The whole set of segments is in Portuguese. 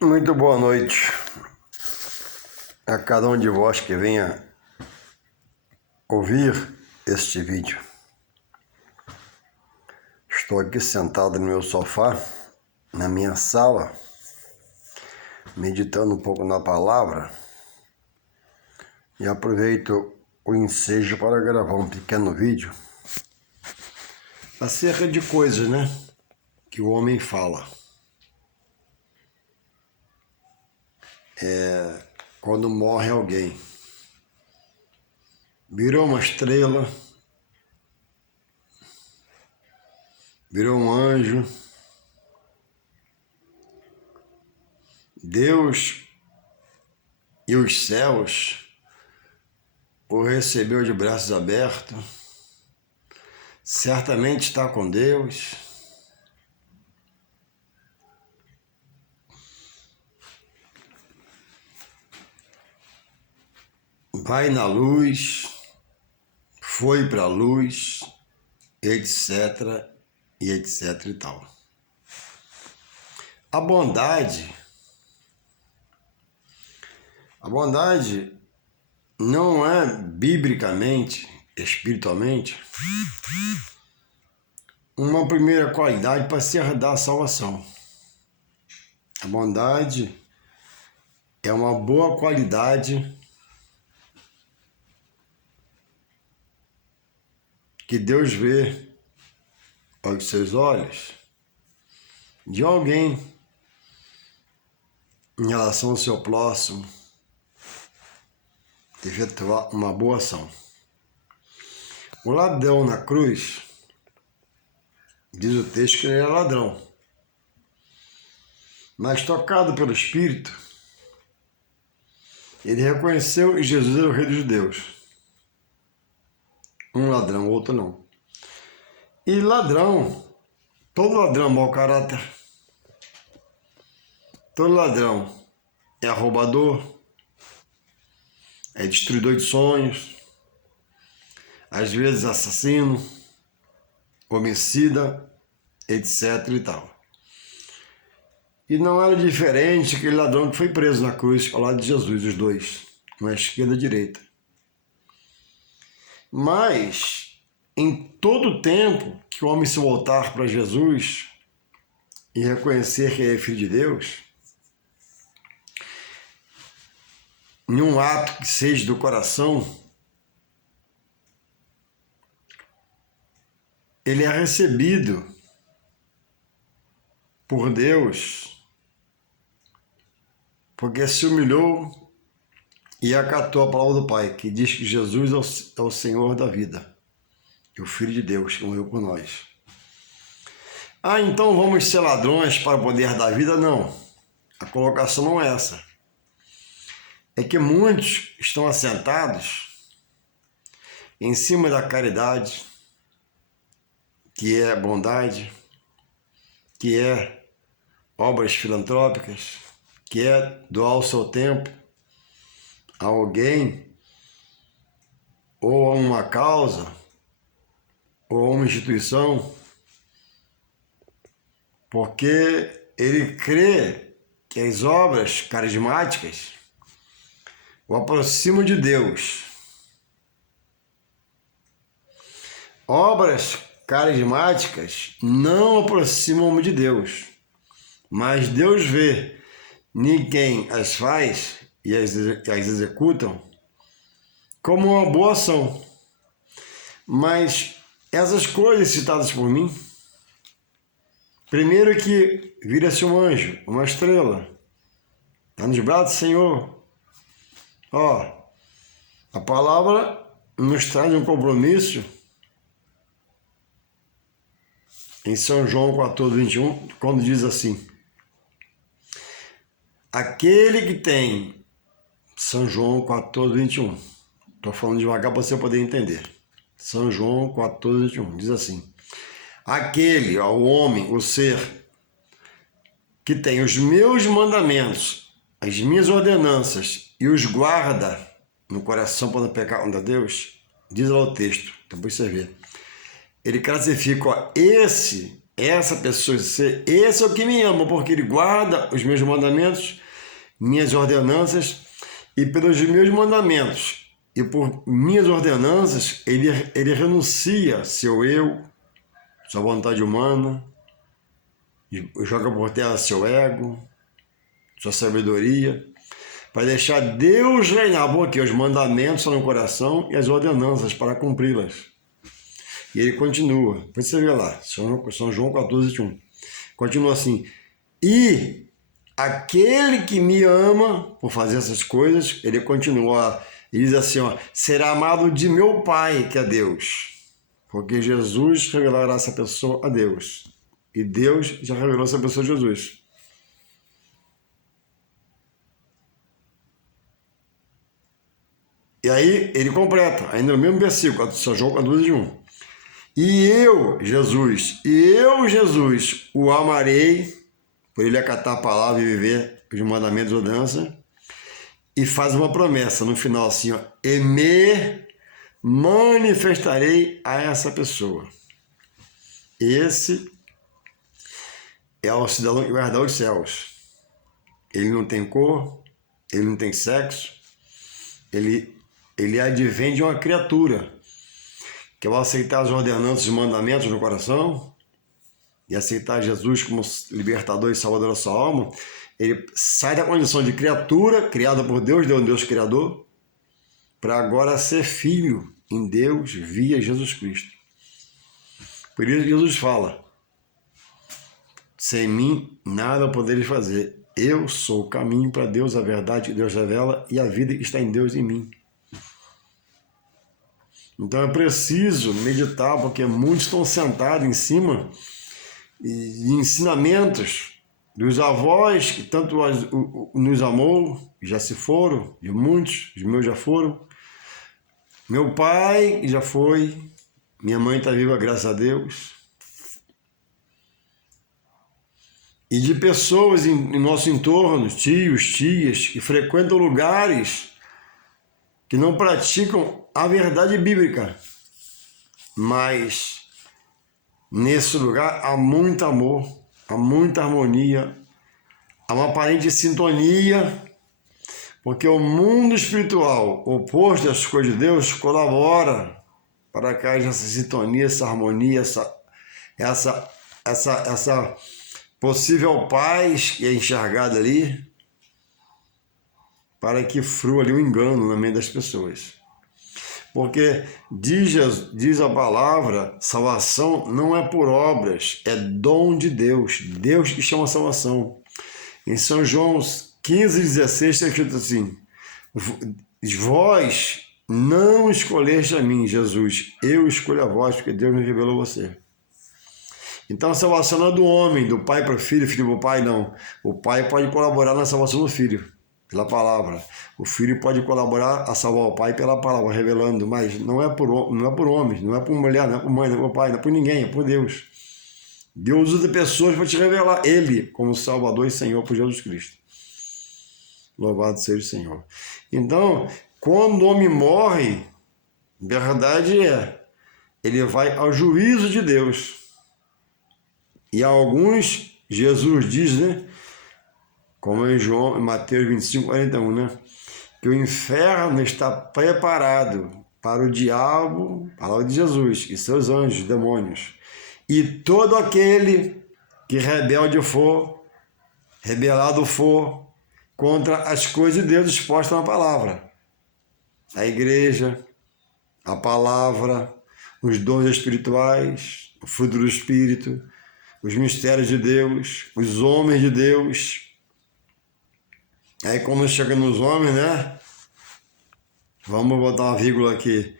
Muito boa noite a cada um de vós que venha ouvir este vídeo. Estou aqui sentado no meu sofá, na minha sala, meditando um pouco na palavra e aproveito o ensejo para gravar um pequeno vídeo acerca de coisas, que o homem fala. Quando morre alguém, virou uma estrela, virou um anjo, Deus e os céus o recebeu de braços abertos, certamente está com Deus. Vai na luz, foi para a luz, etc, e etc e tal. A bondade não é biblicamente, espiritualmente, uma primeira qualidade para se herdar a salvação. A bondade é uma boa qualidade que Deus vê aos seus olhos de alguém em relação ao seu próximo, de efetuar uma boa ação. O ladrão na cruz, diz o texto que ele era ladrão, mas tocado pelo Espírito, ele reconheceu que Jesus era o Rei dos Judeus. Um ladrão, outro não. E ladrão, todo ladrão é mau caráter, todo ladrão é roubador, é destruidor de sonhos, às vezes assassino, homicida, etc e tal. E não era diferente aquele ladrão que foi preso na cruz ao lado de Jesus, os dois, uma à esquerda e à direita. Mas, em todo tempo que o homem se voltar para Jesus e reconhecer que é filho de Deus, em um ato que seja do coração, ele é recebido por Deus, porque se humilhou e acatou a palavra do Pai, que diz que Jesus é o Senhor da vida, e o Filho de Deus que morreu por nós. Então vamos ser ladrões para poder dar vida? Não. A colocação não é essa. É que muitos estão assentados em cima da caridade, que é bondade, que é obras filantrópicas, que é doar o seu tempo a alguém, ou a uma causa, ou a uma instituição, porque ele crê que as obras carismáticas o aproximam de Deus. Obras carismáticas não aproximam de Deus, mas Deus vê ninguém as faz e as executam como uma boa ação. Mas essas coisas citadas por mim, primeiro que vira-se um anjo, uma estrela, está nos braços do Senhor. A palavra nos traz um compromisso em São João 14:21, quando diz assim: aquele que tem, São João 14:21, estou falando devagar para você poder entender. São João 14:21, diz assim: aquele, o homem, o ser, que tem os meus mandamentos, as minhas ordenanças e os guarda no coração para não pecar contra Deus, diz lá o texto, depois você vê. Ele classifica esse essa pessoa, esse é o que me ama, porque ele guarda os meus mandamentos, minhas ordenanças, e pelos meus mandamentos e por minhas ordenanças, ele renuncia seu eu, sua vontade humana, joga por terra seu ego, sua sabedoria, para deixar Deus reinar, porque os mandamentos são no coração e as ordenanças para cumpri-las. E ele continua, depois você vê lá, São João 14, 21. Continua assim, e aquele que me ama por fazer essas coisas, ele continua, ele diz assim, ó, será amado de meu Pai, que é Deus. Porque Jesus revelará essa pessoa a Deus. E Deus já revelou essa pessoa a Jesus. E aí ele completa, ainda no mesmo versículo, São João 14, 1. E eu, Jesus, o amarei, por ele acatar a palavra e viver os mandamentos de ordenança, e faz uma promessa no final assim, ó, e me manifestarei a essa pessoa. Esse é o cidadão que vai herdar os céus. Ele não tem cor, ele não tem sexo, ele advém de uma criatura que ao aceitar as ordenanças e mandamentos no coração e aceitar Jesus como libertador e salvador da sua alma, ele sai da condição de criatura criada por Deus, de um Deus criador, para agora ser filho em Deus via Jesus Cristo. Por isso Jesus fala, sem mim nada podereis fazer. Eu sou o caminho para Deus, a verdade que Deus revela e a vida que está em Deus e em mim. Então é preciso meditar, porque muitos estão sentados em cima de ensinamentos dos avós que tanto nos amou, já se foram, de muitos, os meus já foram. Meu pai já foi, minha mãe está viva, graças a Deus. E de pessoas em nosso entorno, tios, tias, que frequentam lugares que não praticam a verdade bíblica, mas nesse lugar há muito amor, há muita harmonia, há uma aparente sintonia, porque o mundo espiritual, oposto às coisas de Deus, colabora para que haja essa sintonia, essa harmonia, essa possível paz que é enxergada ali, para que frua ali o engano na mente das pessoas. Porque diz a palavra, salvação não é por obras, é dom de Deus. Deus que chama a salvação. Em São João 15, 16 está escrito assim, vós não escolheste a mim, Jesus, eu escolho a vós, porque Deus me revelou você. Então a salvação não é do homem, do pai para o filho, filho para o pai, não. O pai pode colaborar na salvação do filho, pela palavra. O filho pode colaborar a salvar o pai pela palavra, revelando, mas não é por homens, não é por mulher, não é por mãe, não é por pai, não é por ninguém, é por Deus. Deus usa pessoas para te revelar Ele como Salvador e Senhor por Jesus Cristo. Louvado seja o Senhor. Então, quando o homem morre, verdade é, ele vai ao juízo de Deus. E a alguns, Jesus diz, né? Como em Mateus 25, 41, né? Que o inferno está preparado para o diabo, palavra de Jesus, e seus anjos, demônios. E todo aquele que rebelado for, contra as coisas de Deus expostas na palavra. A igreja, a palavra, os dons espirituais, o fruto do Espírito, os mistérios de Deus, os homens de Deus. Aí quando chega nos homens, né? Vamos botar uma vírgula aqui.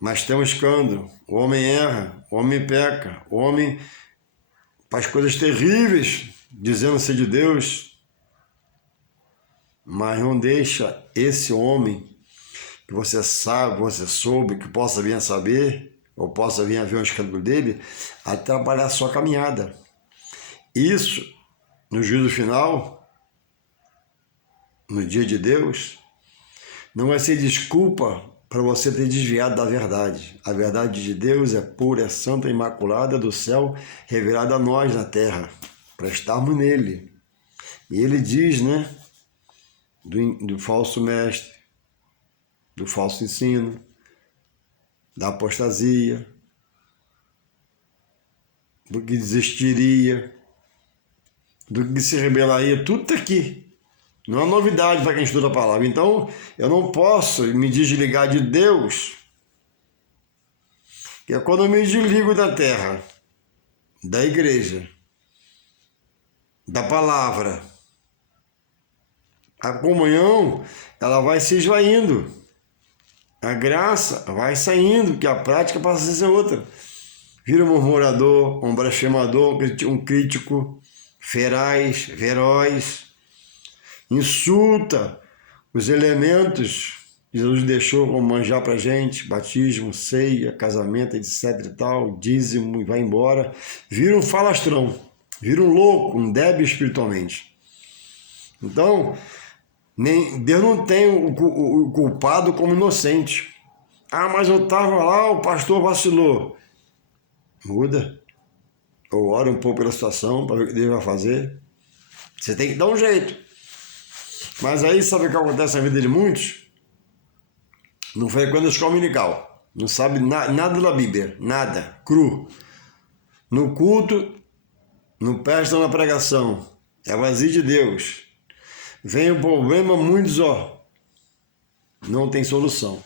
Mas tem um escândalo. O homem erra, o homem peca, o homem faz coisas terríveis, dizendo ser de Deus. Mas não deixa esse homem que você sabe, você soube, que possa vir a saber, ou possa vir a ver um escândalo dele, atrapalhar a sua caminhada. Isso, no juízo final, no dia de Deus, não vai ser desculpa para você ter desviado da verdade. A verdade de Deus é pura, é santa, imaculada do céu, revelada a nós na terra, para estarmos nele. E ele diz, né, do falso mestre, do falso ensino, da apostasia, do que desistiria, do que se rebelaria, tudo está aqui. Não é novidade para quem estuda a palavra. Então, eu não posso me desligar de Deus, que é quando eu me desligo da terra, da igreja, da palavra. A comunhão, ela vai se esvaindo. A graça vai saindo, que a prática passa a ser outra. Vira um murmurador, um blasfemador, um crítico, feraz, feroz, insulta os elementos que Jesus deixou como manjar para gente, batismo, ceia, casamento, etc e tal, dízimo, e vai embora. Vira um falastrão, vira um louco, um débil espiritualmente. Então, Deus não tem o culpado como inocente. Ah, mas eu estava lá, o pastor vacilou. Muda. Ou ora um pouco pela situação para ver o que Deus vai fazer. Você tem que dar um jeito. Mas aí, sabe o que acontece na vida de muitos? Não frequenta a escola dominical. Não sabe nada da Bíblia. Nada. Cru. No culto, não presta na pregação. É vazio de Deus. Vem o problema, muitos, não tem solução.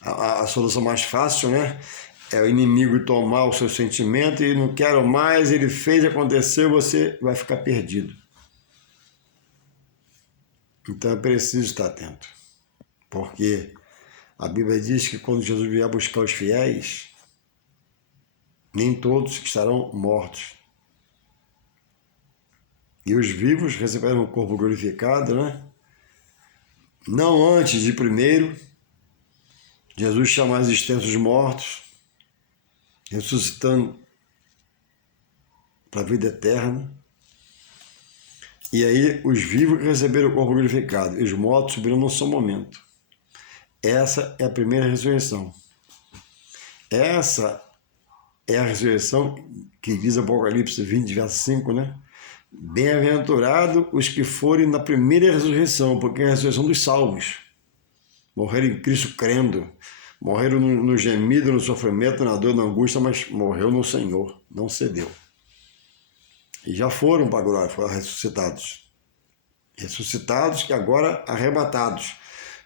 A solução mais fácil, né? É o inimigo tomar o seu sentimento e não quero mais, ele fez, aconteceu, você vai ficar perdido. Então é preciso estar atento. Porque a Bíblia diz que quando Jesus vier buscar os fiéis, nem todos estarão mortos. E os vivos receberão o corpo glorificado, né? Não antes de primeiro Jesus chamar a existência dos mortos, ressuscitando para a vida eterna. E aí os vivos receberam o corpo glorificado, e os mortos subirão no seu momento. Essa é a primeira ressurreição. Essa é a ressurreição que diz Apocalipse 20, verso 5, né? Bem-aventurado os que forem na primeira ressurreição, porque é a ressurreição dos salvos. Morreram em Cristo crendo, morreram no gemido, no sofrimento, na dor, na angústia, mas morreu no Senhor, não cedeu. E já foram para a glória, foram ressuscitados. Ressuscitados que agora arrebatados,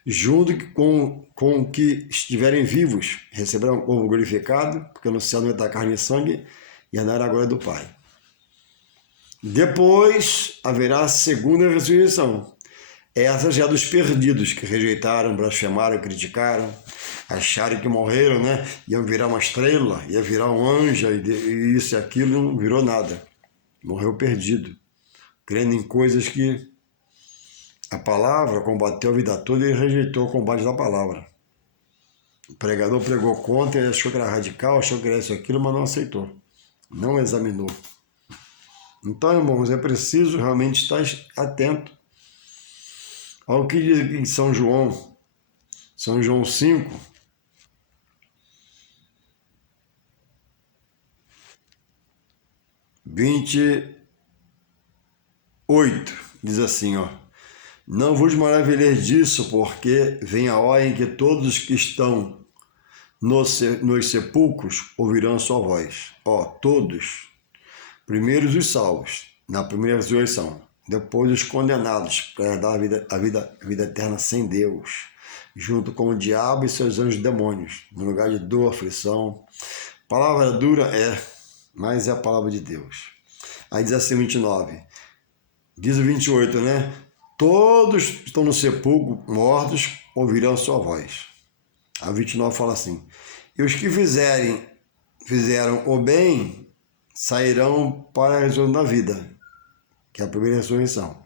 junto com que estiverem vivos, receberão o corpo glorificado, porque no céu não vai estar carne e sangue, e andará a glória do Pai. Depois haverá a segunda ressurreição. Essa já dos perdidos, que rejeitaram, blasfemaram, criticaram, acharam que morreram, né? Iam virar uma estrela, ia virar um anjo, e isso e aquilo, não virou nada. Morreu perdido, crendo em coisas que a palavra combateu a vida toda e rejeitou o combate da palavra. O pregador pregou contra, ele achou que era radical, achou que era isso e aquilo, mas não aceitou. Não examinou. Então, irmãos, é preciso realmente estar atento ao que diz aqui em São João 5, (28) diz assim, não vos maravilheis disso, porque vem a hora em que todos os que estão nos sepulcros ouvirão a sua voz. Todos. Primeiros os salvos, na primeira ressurreição. Depois os condenados, para herdar a vida eterna sem Deus, junto com o diabo e seus anjos demônios, no lugar de dor, aflição. Palavra dura mas é a palavra de Deus. Aí diz assim 29, diz o 28, né? Todos que estão no sepulcro, mortos, ouvirão a sua voz. A 29 fala assim, e os que fizeram o bem sairão para a ressurreição da vida, que é a primeira ressurreição.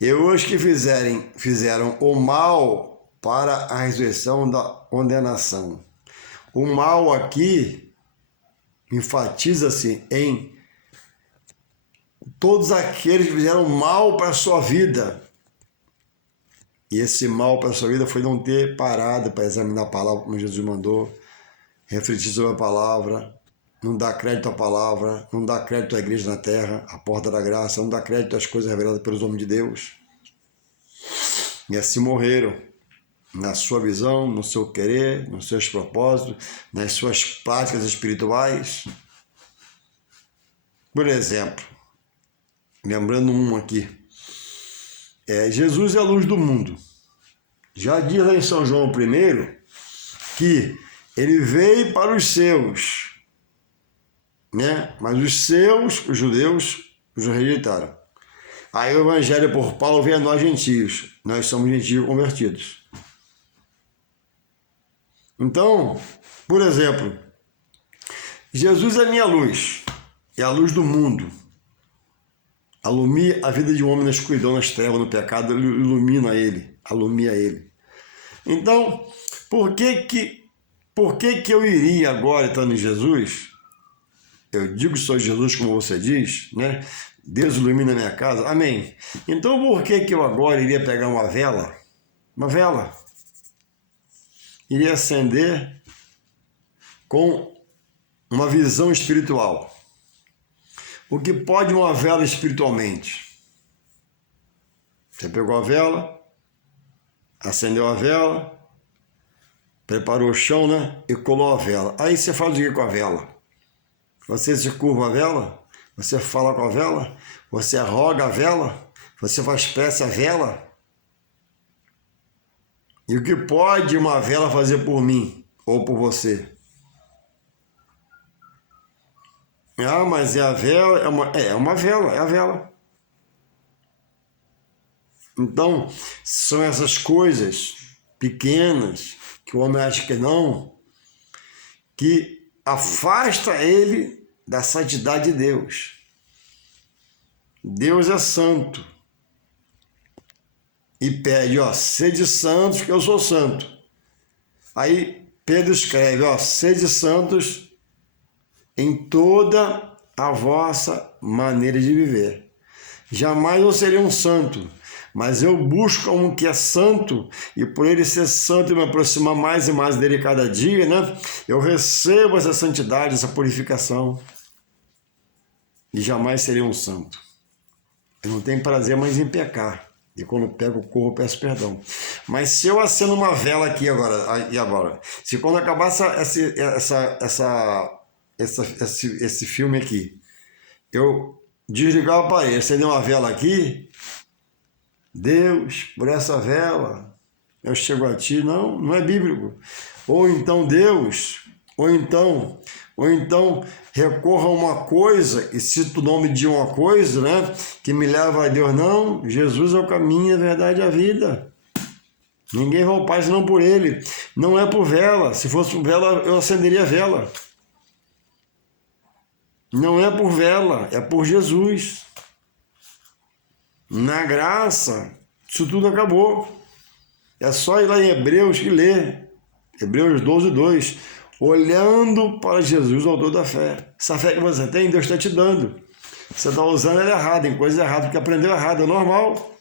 E os que fizeram o mal para a ressurreição da condenação. O mal aqui enfatiza-se em todos aqueles que fizeram mal para a sua vida, E esse mal para a sua vida foi não ter parado para examinar a palavra como Jesus mandou, refletir sobre a palavra, não dar crédito à palavra, não dar crédito à igreja na terra, à porta da graça, não dar crédito às coisas reveladas pelos homens de Deus. E assim morreram, na sua visão, no seu querer, nos seus propósitos, nas suas práticas espirituais. Por exemplo, lembrando um aqui, Jesus é a luz do mundo. Já diz lá em São João I que ele veio para os seus, né? Mas os seus, os judeus, os rejeitaram. Aí o evangelho por Paulo vem a nós gentios. Nós somos gentios convertidos. Então, por exemplo, Jesus é minha luz, é a luz do mundo. Alumia a vida de um homem na escuridão, nas trevas, no pecado, ilumina ele, alumia ele. Então, por que eu iria agora, estando em Jesus? Eu digo sou Jesus, como você diz, né? Deus ilumina a minha casa, amém. Então, por que eu agora iria pegar uma vela, iria acender com uma visão espiritual? O que pode uma vela espiritualmente? Você pegou a vela, acendeu a vela, preparou o chão, né? E colou a vela. Aí você faz o que com a vela? Você se curva a vela? Você fala com a vela? Você roga a vela? Você faz prece a vela? E o que pode uma vela fazer por mim ou por você? Ah, mas é a vela, é uma vela, é a vela. Então, são essas coisas pequenas que o homem acha que não, que afasta ele da santidade de Deus. Deus é santo. E pede, sede santos, que eu sou santo. Aí Pedro escreve, sede santos em toda a vossa maneira de viver. Jamais eu serei um santo, mas eu busco um que é santo, e por ele ser santo e me aproximar mais e mais dele cada dia, né? Eu recebo essa santidade, essa purificação, e jamais serei um santo. Eu não tenho prazer mais em pecar, e quando pego o corpo, peço perdão. Mas se eu acendo uma vela aqui agora, se quando acabar esse filme aqui, eu desligar o aparelho, acender uma vela aqui, Deus, por essa vela, eu chego a ti. Não é bíblico. Ou então Deus, ou então recorra a uma coisa e cito o nome de uma coisa, né, que me leva a Deus. Não, Jesus é o caminho, a verdade e a vida. Ninguém vai ao Pai senão por ele. Não é por vela. Se fosse por vela, eu acenderia a vela. Não é por vela, é por Jesus. Na graça, isso tudo acabou. É só ir lá em Hebreus e ler. Hebreus 12:2. Olhando para Jesus, o autor da fé. Essa fé que você tem, Deus está te dando. Você está usando ela errada, em coisa errada, porque aprendeu errado, é normal.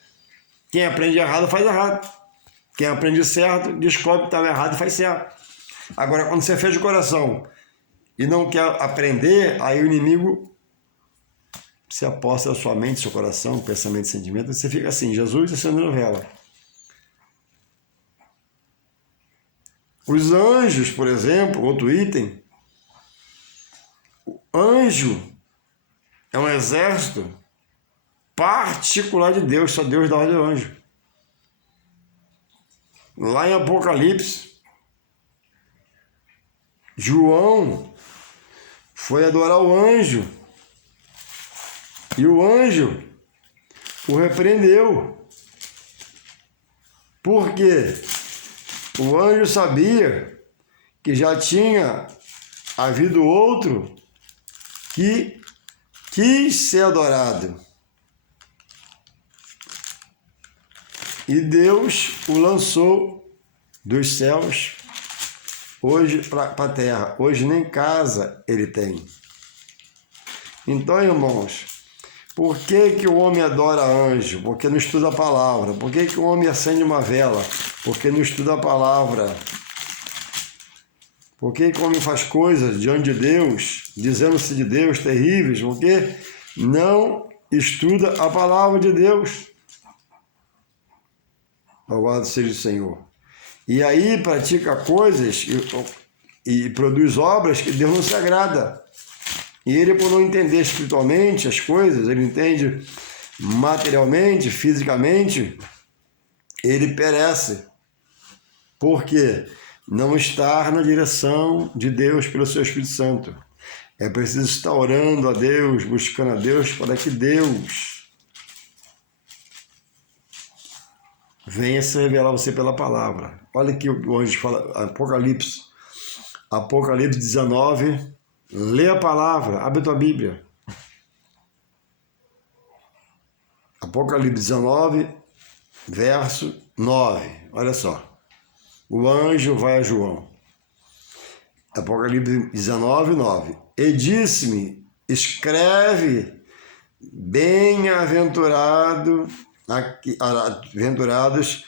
Quem aprende errado, faz errado. Quem aprende certo, descobre que estava errado e faz certo. Agora, quando você fez de coração e não quer aprender, aí o inimigo se aposta na sua mente, seu coração, pensamento e sentimento, você fica assim, Jesus acendendo vela. Os anjos, por exemplo, outro item, o anjo é um exército particular de Deus, só Deus dá ordem ao anjo. Lá em Apocalipse, João foi adorar o anjo e o anjo o repreendeu. Por quê? O anjo sabia que já tinha havido outro que quis ser adorado. E Deus o lançou dos céus hoje para a terra. Hoje nem casa ele tem. Então, irmãos, Por que o homem adora anjo? Porque não estuda a palavra. Por que o homem acende uma vela? Porque não estuda a palavra. Por que o homem faz coisas diante de Deus, dizendo-se de Deus terríveis? Porque não estuda a palavra de Deus. Louvado seja o Senhor. E aí pratica coisas e produz obras que Deus não se agrada. E ele, por não entender espiritualmente as coisas, ele entende materialmente, fisicamente, ele perece. Por quê? Não estar na direção de Deus pelo seu Espírito Santo. É preciso estar orando a Deus, buscando a Deus, para que Deus venha se revelar a você pela palavra. Olha aqui o que o anjo fala, Apocalipse 19, lê a palavra, abre a tua Bíblia. Apocalipse 19, verso 9, olha só. O anjo vai a João. Apocalipse 19, 9. E disse-me, escreve, bem-aventurados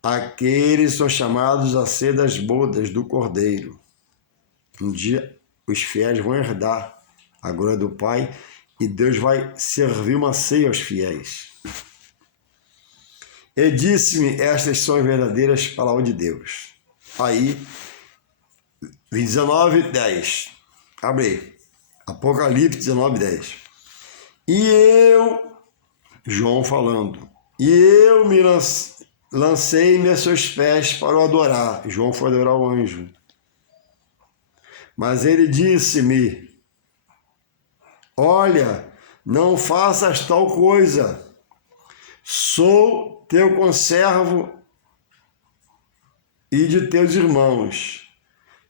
aqueles que são chamados a ser das bodas do Cordeiro. Um dia os fiéis vão herdar a glória do Pai e Deus vai servir uma ceia aos fiéis. E disse-me, estas são as verdadeiras palavras de Deus. Aí, 19, 10. Abre aí. Apocalipse 19, 10. E eu, João falando, e eu me lancei-me a seus pés para o adorar. João foi adorar o anjo. Mas ele disse-me, olha, não faças tal coisa. Sou teu conservo e de teus irmãos,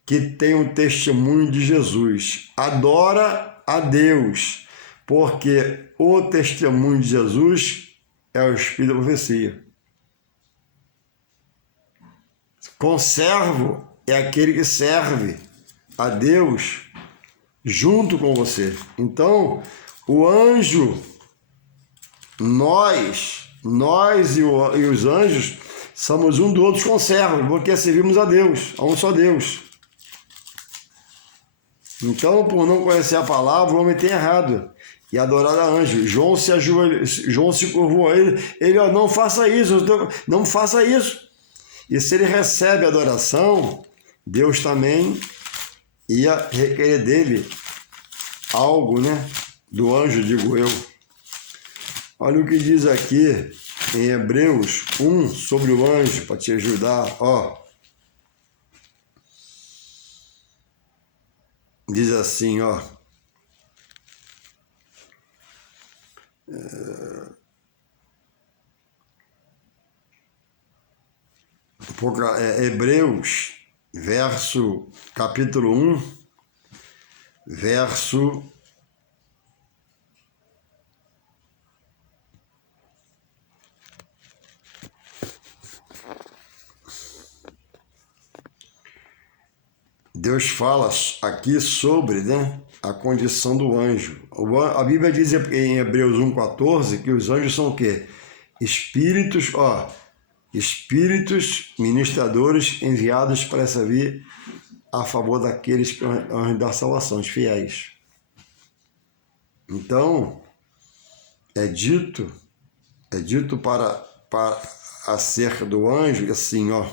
que têm o testemunho de Jesus. Adora a Deus, porque o testemunho de Jesus é o Espírito da profecia. Conservo é aquele que serve a Deus junto com você. Então, o anjo, nós e os anjos somos um do outro conservos, porque servimos a Deus, a um só Deus. Então, por não conhecer a palavra, o homem tem errado e adorar a anjo. João se curvou a ele, ó, não faça isso, não faça isso. E se ele recebe adoração, Deus também ia requerer dele algo, né? Do anjo, digo eu. Olha o que diz aqui em Hebreus 1 sobre o anjo, para te ajudar, ó. Diz assim, ó. Hebreus, capítulo 1, verso 'Deus fala aqui sobre, né, a condição do anjo. A Bíblia diz em Hebreus 1,14 que os anjos são o quê? Espíritos, espíritos ministradores enviados para servir a favor daqueles que vão dar salvação, os fiéis. Então, é dito para acerca do anjo, assim, ó.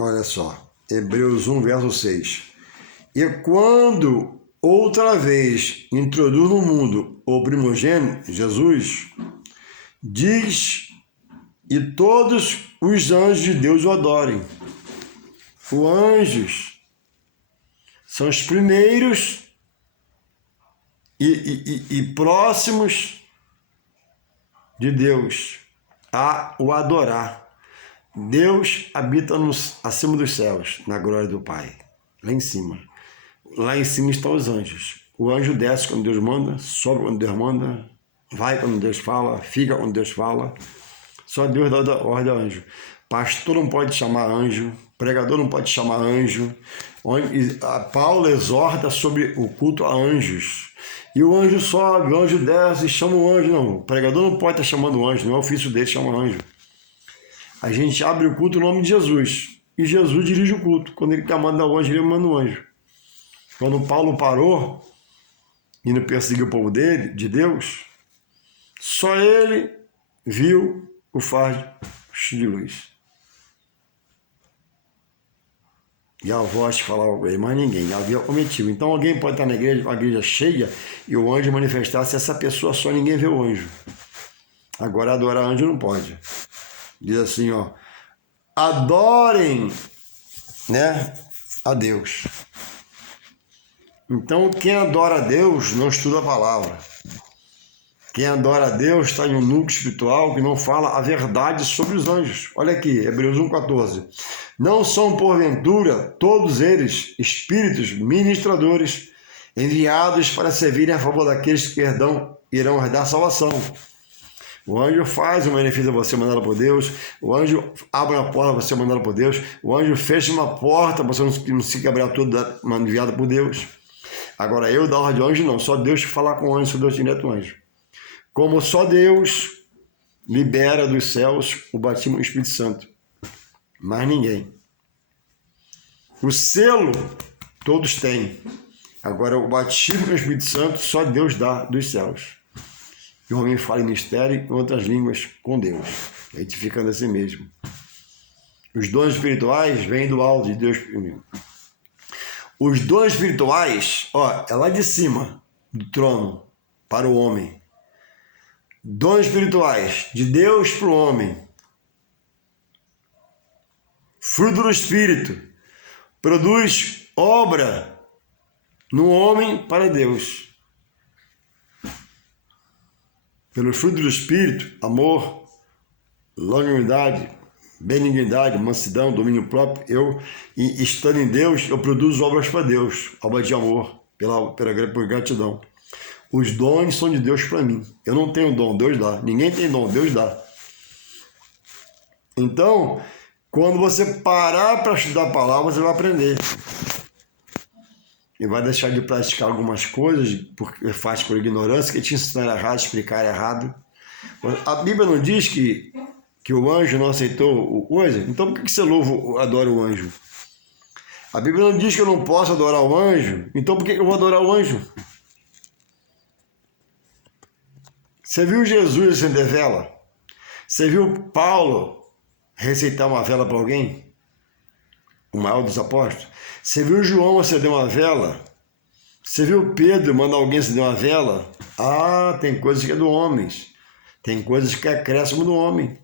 Olha só, Hebreus 1, verso 6. E quando outra vez introduz no mundo o primogênito, Jesus, diz, e todos os anjos de Deus o adorem. Os anjos são os primeiros e próximos de Deus a o adorar. Deus habita acima dos céus, na glória do Pai, lá em cima. Lá em cima estão os anjos. O anjo desce quando Deus manda, sobe quando Deus manda, vai quando Deus fala, fica quando Deus fala. Só Deus dá ordem ao anjo. Pastor não pode chamar anjo, pregador não pode chamar anjo. Paulo exorta sobre o culto a anjos. E o anjo sobe, o anjo desce e chama o anjo. Não, o pregador não pode estar chamando o anjo, não é o ofício dele chamar anjo. A gente abre o culto no nome de Jesus. E Jesus dirige o culto. Quando ele quer mandar o anjo, ele manda o anjo. Quando Paulo parou, indo perseguir o povo dele, de Deus, só ele viu o fardo de luz. E a voz que falava com ele, mas ninguém havia omitido. Então alguém pode estar na igreja, uma igreja cheia, e o anjo manifestar-se essa pessoa só, ninguém vê o anjo. Agora adorar anjo não pode. Diz assim, ó, adorem, né, a Deus. Então quem adora a Deus não estuda a palavra. Quem adora a Deus está em um núcleo espiritual que não fala a verdade sobre os anjos. Olha aqui, Hebreus 1,14. Não são, porventura, todos eles espíritos ministradores, enviados para servirem a favor daqueles que irão herdar salvação. O anjo faz um benefício a você mandado por Deus, o anjo abre uma porta a você mandado por Deus, o anjo fecha uma porta para você não se quebrar tudo enviado por Deus. Agora eu da ordem de anjo não, só Deus que falar com o anjo, só Deus direto o anjo. Como só Deus libera dos céus o batismo do Espírito Santo. Mas ninguém. O selo, todos têm. Agora, o batismo do Espírito Santo, só Deus dá dos céus. E o homem fala em mistério em outras línguas com Deus. A gente fica nesse mesmo. Os dons espirituais vêm do alto de Deus. Os dons espirituais, ó, é lá de cima do trono para o homem. Dons espirituais, de Deus para o homem. Fruto do Espírito. Produz obra no homem para Deus. Pelo fruto do Espírito, amor, longanimidade, benignidade, mansidão, domínio próprio, estando em Deus, eu produzo obras para Deus, obras de amor, por gratidão. Os dons são de Deus para mim. Eu não tenho dom, Deus dá. Ninguém tem dom, Deus dá. Então, quando você parar para estudar a palavra, você vai aprender. E vai deixar de praticar algumas coisas, porque faz por ignorância, que te ensinar errado, explicar errado. A Bíblia não diz que o anjo não aceitou coisa? Então por que você adora o anjo? A Bíblia não diz que eu não posso adorar o anjo, então por que eu vou adorar o anjo? Você viu Jesus acender vela? Você viu Paulo receitar uma vela para alguém? O maior dos apóstolos? Você viu João acender uma vela? Você viu Pedro mandar alguém acender uma vela? Ah, tem coisas que é do homem. Tem coisas que é acréscimo do homem.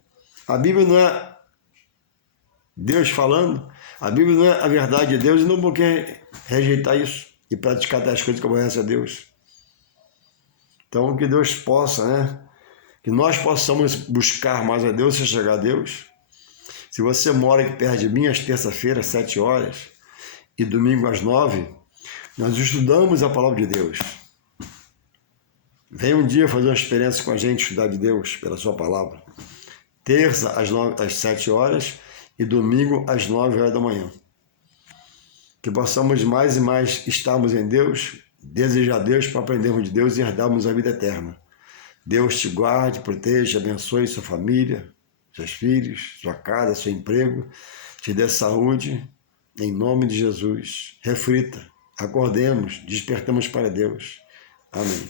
A Bíblia não é Deus falando. A Bíblia não é a verdade de Deus. E não por que rejeitar isso e praticar até as coisas que aborrecem a Deus. Então, que Deus possa, né? Que nós possamos buscar mais a Deus e chegar a Deus. Se você mora aqui perto de mim, às terça-feiras, às 7 horas, e domingo às 9, nós estudamos a palavra de Deus. Vem um dia fazer uma experiência com a gente, estudar de Deus pela sua palavra. Terça às 7 horas e domingo às 9 horas da manhã. Que possamos mais e mais estarmos em Deus, desejar Deus para aprendermos de Deus e herdarmos a vida eterna. Deus te guarde, proteja, abençoe sua família, seus filhos, sua casa, seu emprego, te dê saúde, em nome de Jesus. Reflita, acordemos, despertamos para Deus. Amém.